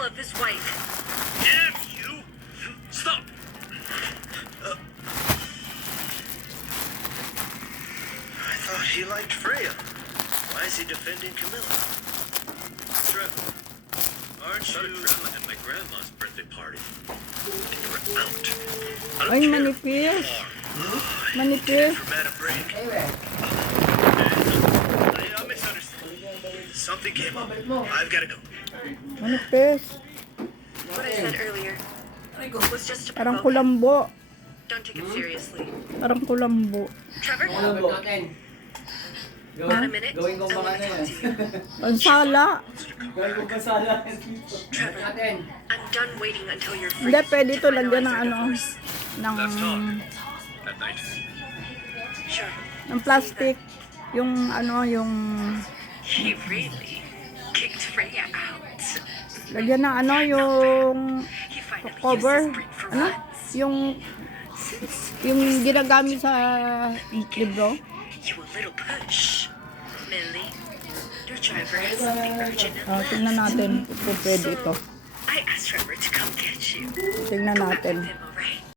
Camilla this wife. Damn you! Stop! I thought he liked Freya. Why is he defending Camilla? Trevor, aren't you at my grandma's birthday party? And you were out. I don't Ay, care manipis. if you are. Manipis. Dramatic break. I misunderstood. Something came up. I've got to go. Manipis. What I said earlier was just to Parang provoke him. kulambo. Don't take it seriously. Parang kulambo. Trevor, natin. got a minute? Gawin kong I mga want to talk to you. Pansala. Gawin kong kasala. Trevor, Natin. I'm done waiting until you're free. Hindi, pwede to ito lagyan ng finalize our ano. divorce. Ng, Let's talk. At night. Sure. ng plastic. Yung ano, yung He really kicked Freya out. lagyan ng ano, yung He finally used cover. his brain for Ano? once. Yung ginagamit sa libro. You a little push. Millie, your driver has something urgent and Tingnan natin kung pwede ito. I asked Trevor to come get you. Tingnan Go back natin. with him,